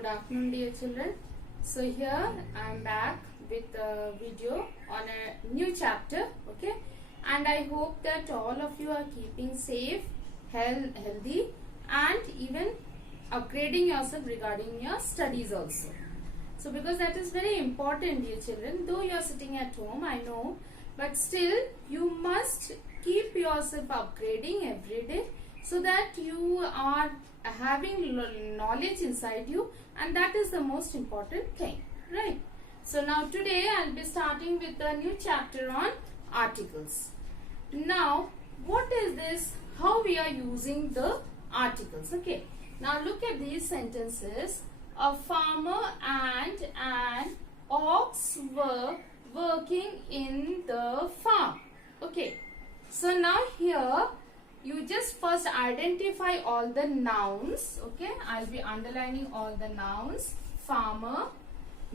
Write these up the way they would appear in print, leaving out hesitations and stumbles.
Good afternoon, dear children. So here I am back with a video on a new chapter, okay? And I hope that all of you are keeping safe, healthy, and even upgrading yourself regarding your studies also. So because that is very important, dear children. Though you are sitting at home, I know, but still you must keep yourself upgrading every day so that you are having knowledge inside you, and that is the most important thing, right? So now today I'll be starting with a new chapter on articles. Now what is this? How we are using the articles? Okay, now look at these sentences. A farmer and an ox were working in the farm. Okay, so now here you just first identify all the nouns. Okay, I'll be underlining all the nouns. Farmer,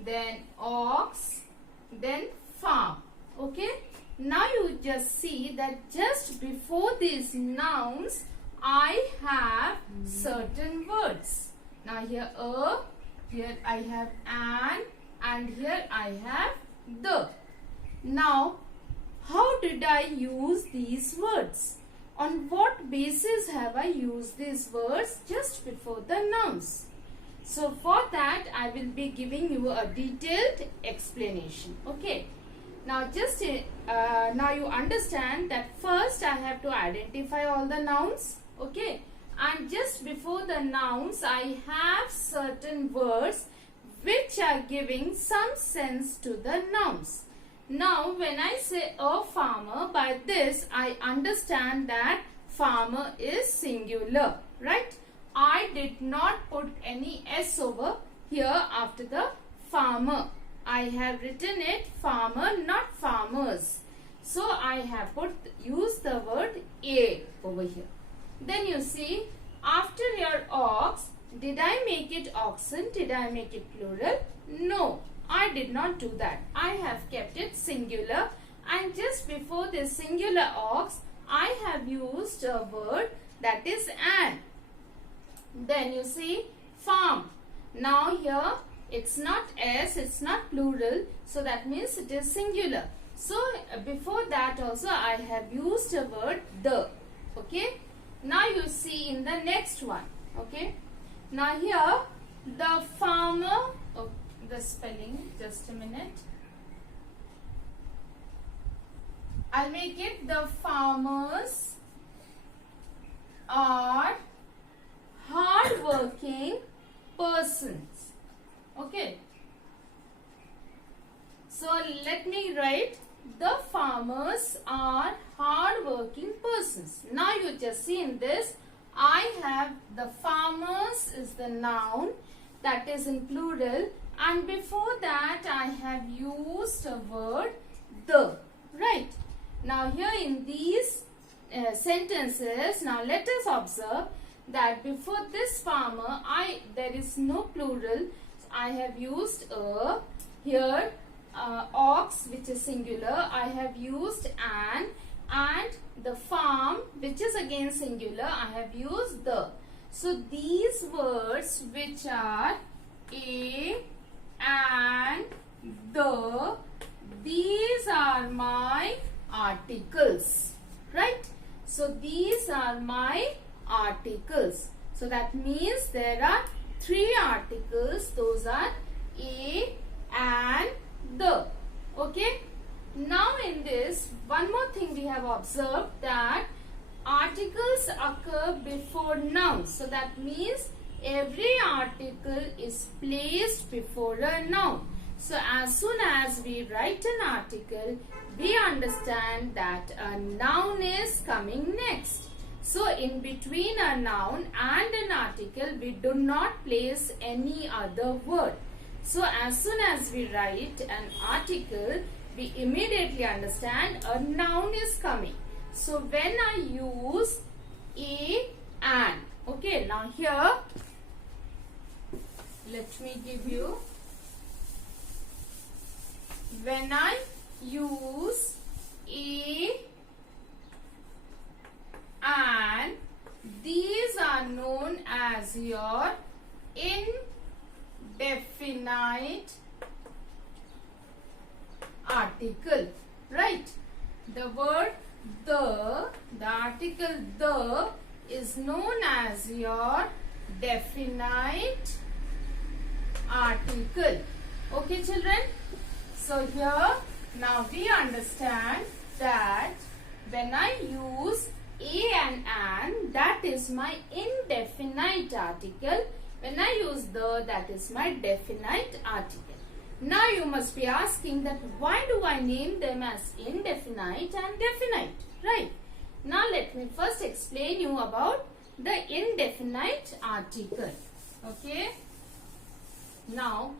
then ox, then farm. Okay, now you just see that just before these nouns I have certain words. Now here here I have an, and here I have the. Now how did I use these words? On what basis have I used these words just before the nouns? So for that I will be giving you a detailed explanation. Okay. Now just now you understand that first I have to identify all the nouns. Okay. And just before the nouns I have certain words which are giving some sense to the nouns. Now when I say a farmer, by this I understand that farmer is singular, right? I did not put any S over here after the farmer. I have written it farmer, not farmers. So I have used the word a over here. Then you see, after your ox, did I make it oxen? Did I make it plural? No, I did not do that. I have kept it singular, and just before this singular ox, I have used a word that is an. Then you see farm. Now here it's not S, it's not plural, so that means it is singular. So before that also I have used a word the. Okay. Now you see in the next one. Okay. Now here the farmer, the spelling, just a minute. I'll make it the farmers are hard-working persons. Okay. So let me write the farmers are hard-working persons. Now you just see in this, I have the farmers is the noun, that is in plural, and before that I have used a word the, right? Now here in these sentences, now let us observe that before this farmer there is no plural. I have used a. Here ox, which is singular, I have used an, and the farm, which is again singular, I have used the. So these words which are a and the, these are my articles, right? So these are my articles. So that means there are three articles. Those are a and the. Okay. Now in this, one more thing we have observed, that articles occur before nouns. So that means every article is placed before a noun. So as soon as we write an article, we understand that a noun is coming next. So in between a noun and an article, we do not place any other word. So as soon as we write an article, we immediately understand a noun is coming. So when I use a and, okay, now here let me give you, when I use a and, these are known as your definite article, right? The word the article the is known as your definite article. Okay, children? So here now we understand that when I use a and an, that is my indefinite article. When I use the, that is my definite article. Now you must be asking that why do I name them as indefinite and definite, right? Now let me first explain you about the indefinite article. Okay. Now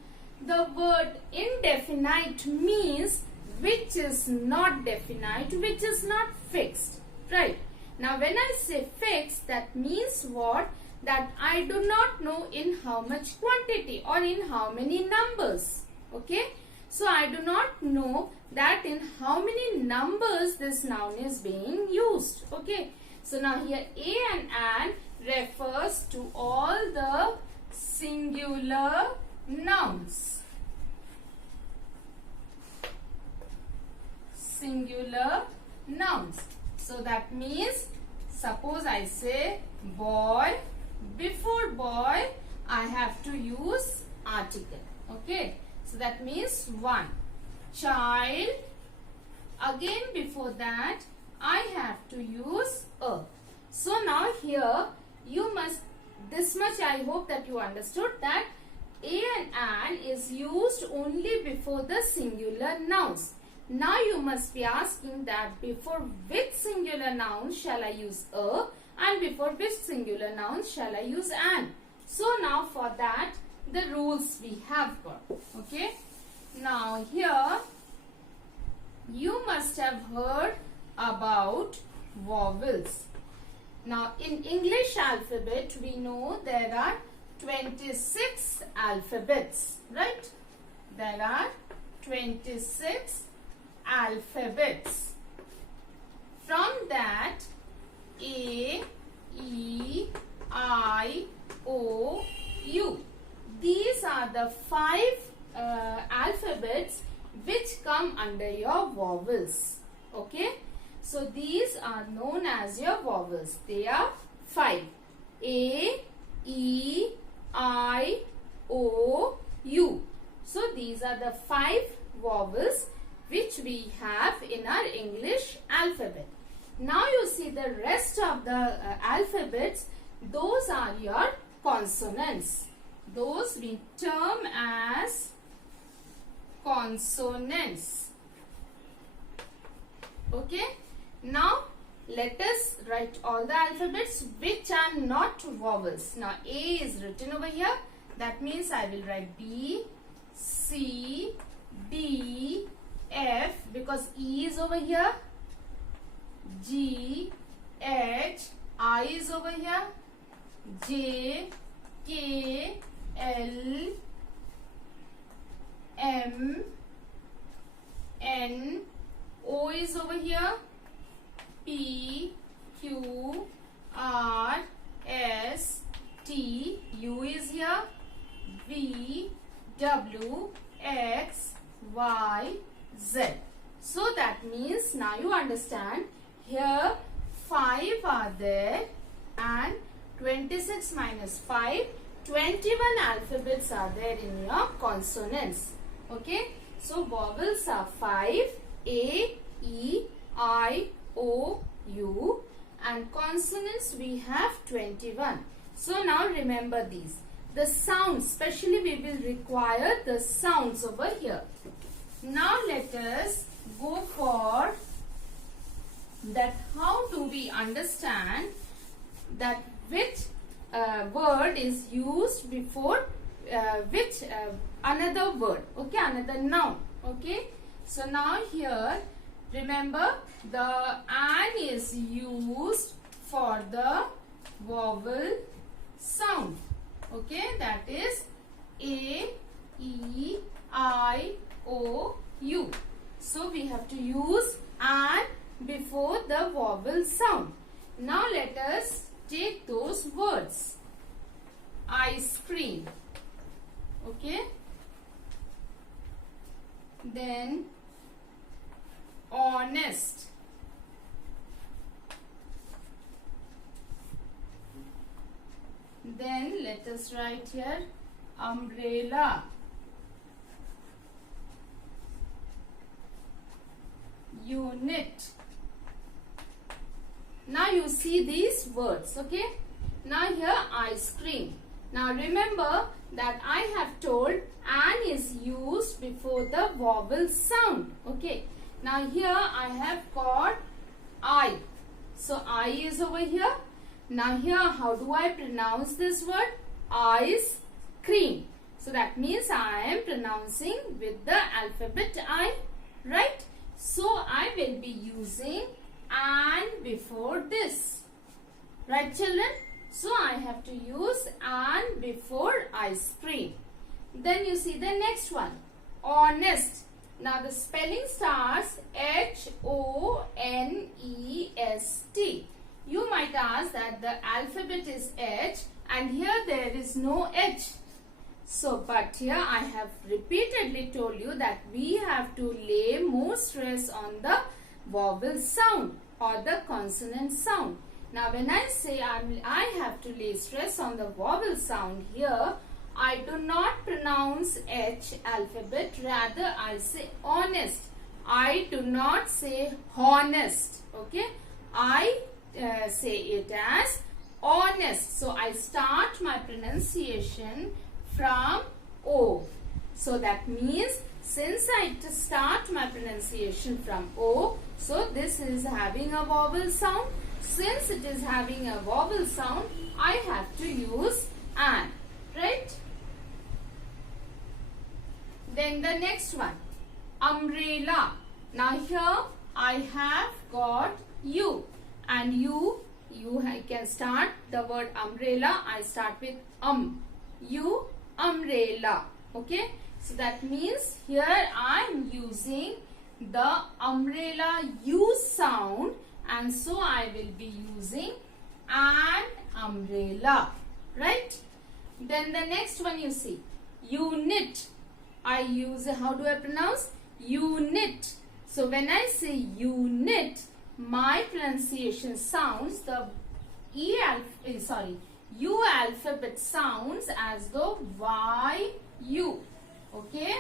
the word indefinite means which is not definite, which is not fixed, right? Now when I say fixed, that means what? That I do not know in how much quantity or in how many numbers. Okay, so I do not know that in how many numbers this noun is being used. Okay, so now here a and an refers to all the singular nouns. Singular nouns. So that means, suppose I say boy, before boy I have to use article. Okay, so that means one. Child, again before that I have to use a. So now here you must, this much I hope that you understood, that a and an is used only before the singular nouns. Now you must be asking that before which singular noun shall I use a and before which singular noun shall I use an. So now for that the rules we have got. Okay. Now here you must have heard about vowels. Now in English alphabet we know there are 26 alphabets, right? There are 26 alphabets. From that A, E, I, O, U. These are the 5 alphabets which come under your vowels. Okay. So these are known as your vowels. They are 5. A, E, I, O, U. So these are the 5 vowels which we have in our English alphabet. Now you see the rest of the alphabets, those are your consonants. Those we term as consonants. Okay. Now let us write all the alphabets which are not vowels. Now A is written over here. That means I will write B, C, D, F because E is over here. G, H, I is over here. J, K, L, M, N, O is over here. P, Q, R, S, T, U is here. V, W, X, Y, Z. So that means now you understand here 5 are there and 26 minus 5, 21 alphabets are there in your consonants. Okay. So vowels are 5, A, E, I, O, U, and consonants we have 21. So now remember these. The sounds, especially we will require the sounds over here. Now let us go for that how do we understand that which word is used before which another word, okay, another noun. Okay, so now here remember the an is used for the vowel sound. Okay, that is A, E, I, O, U. So we have to use an before the vowel sound. Now let us take those words. Ice cream. Okay, then honest, then let us write here umbrella, unit. Now you see these words, okay? Now here ice cream. Now remember that I have told an is used before the vowel sound, okay? Now here I have got I. So I is over here. Now here how do I pronounce this word? Ice cream. So that means I am pronouncing with the alphabet I, right? So I will be using an before this, right children? So I have to use an before ice cream. Then you see the next one, honest. Now the spelling starts H-O-N-E-S-T. You might ask that the alphabet is H and here there is no H. So, but here I have repeatedly told you that we have to lay more stress on the vowel sound or the consonant sound. Now, when I say I have to lay stress on the vowel sound here, I do not pronounce H alphabet, rather I say honest. I do not say honest, okay? I say it as honest. So, I start my pronunciation from O. So that means since I start my pronunciation from O, so this is having a vowel sound. Since it is having a vowel sound, I have to use an, right? Then the next one, umbrella. Now here I have got U, and you I can start the word umbrella. I start with U, umbrella, okay? So that means here I am using the umbrella U sound, and so I will be using an umbrella, right? Then the next one you see, unit. I use, how do I pronounce? Unit. So when I say unit, my pronunciation sounds the U alphabet sounds as though Y-U, okay?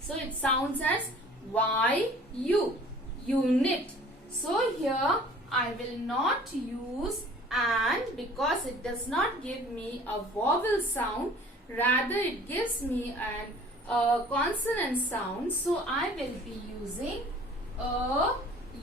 So it sounds as Y-U, unit. So here I will not use an because it does not give me a vowel sound, rather it gives me a consonant sound. So I will be using a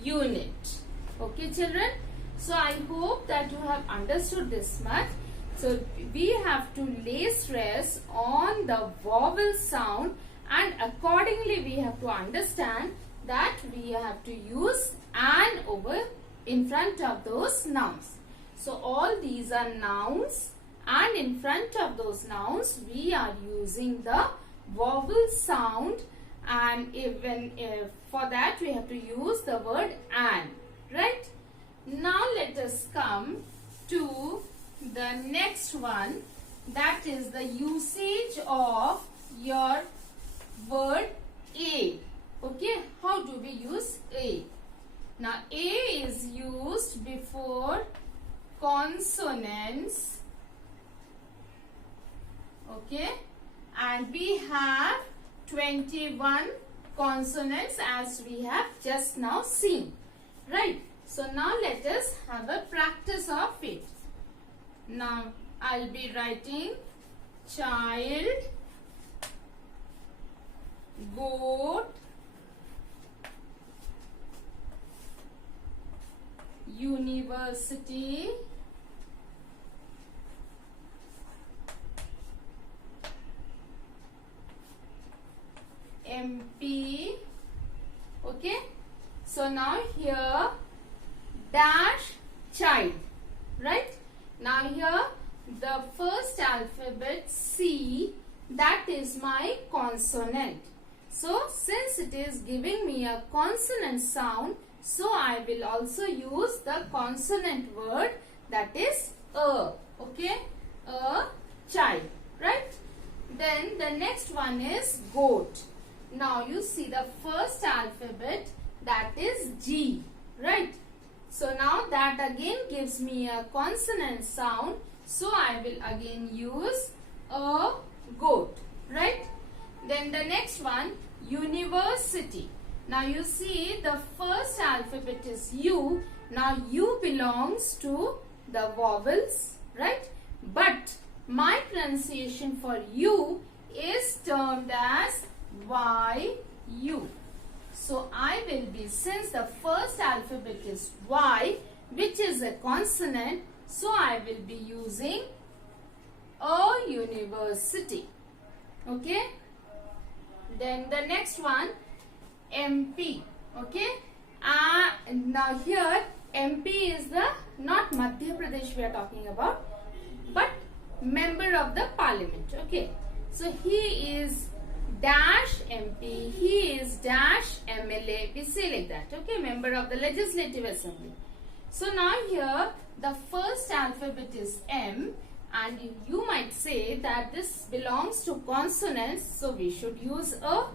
unit, okay children? So I hope that you have understood this much. So we have to lay stress on the vowel sound, and accordingly we have to understand that we have to use an over in front of those nouns. So all these are nouns, and in front of those nouns we are using the vowel sound, and for that we have to use the word an, right? Now let us come to the next one, that is the usage of your word A. Okay, how do we use A? Now A is used before consonants, okay, and we have 21 consonants as we have just now seen, right? So now let us have a practice of it. Now I'll be writing child, goat, university, MP, okay? So now here dash child, right? Now here the first alphabet C, that is my consonant. So since it is giving me a consonant sound, so I will also use the consonant word, that is a, okay? A child, right? Then the next one is goat. now you see the first alphabet, that is G, right? So now that again gives me a consonant sound. So I will again use a goat, right? Then the next one, university. Now you see the first alphabet is U. Now U belongs to the vowels, right? But my pronunciation for U is termed as YU. So I will be, since the first alphabet is Y, which is a consonant, so I will be using a university. Okay. Then the next one, MP. Okay. Now here MP is the, not Madhya Pradesh we are talking about, but member of the parliament. Okay. So he is dash MP, he is dash MLA, we say like that. Okay. Member of the Legislative Assembly. So now here the first alphabet is M, and you might say that this belongs to consonants, so we should use a,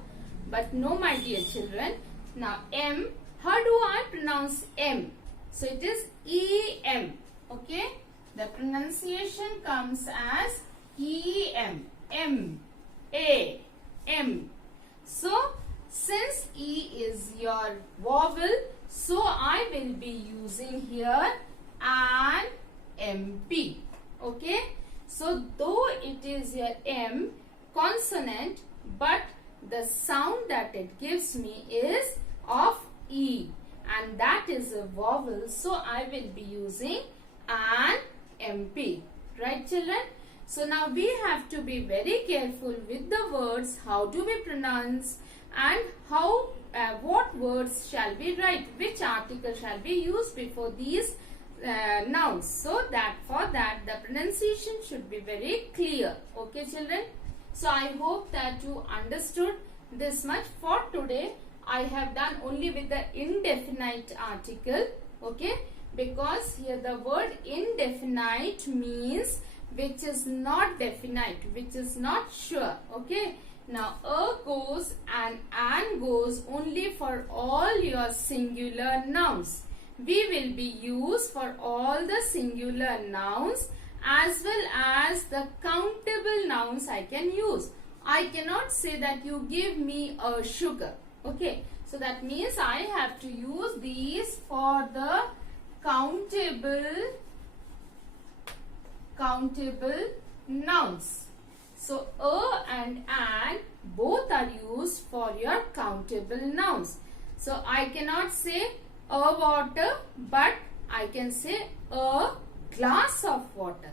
but no, my dear children. Now M, how do I pronounce M? So it is EM. Okay, the pronunciation comes as EM, M, A, M. So since E is your vowel, so I will be using here an MP. Okay, so though it is your M consonant, but the sound that it gives me is of E, and that is a vowel, so I will be using an MP, right children? So now we have to be very careful with the words, how do we pronounce, and how what words shall we write, which article shall be used before these nouns, so that for that the pronunciation should be very clear. Okay children, so I hope that you understood this much. For today I have done only with the indefinite article. Okay, because here the word indefinite means which is not definite, which is not sure. Okay, now a goes and an goes only for all your singular nouns. We will be used for all the singular nouns as well as the countable nouns I can use. I cannot say that you give me a sugar. Okay, so that means I have to use these for the countable nouns. So a and an both are used for your countable nouns. So I cannot say a water, but I can say a glass of water.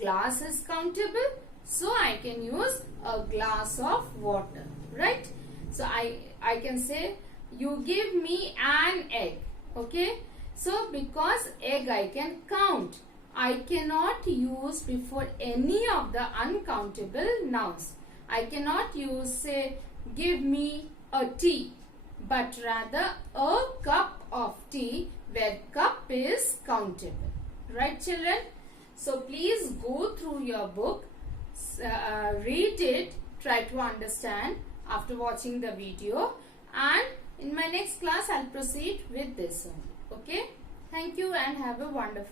Glass is countable, so I can use a glass of water, right? So I can say you give me an egg. Okay, so because egg I can count, I cannot use before any of the uncountable nouns. I cannot use, say, give me a tea, but rather a cup of tea, where cup is countable. Right children? So please go through your book, read it, try to understand after watching the video, and in my next class I'll proceed with this one. Okay? Thank you and have a wonderful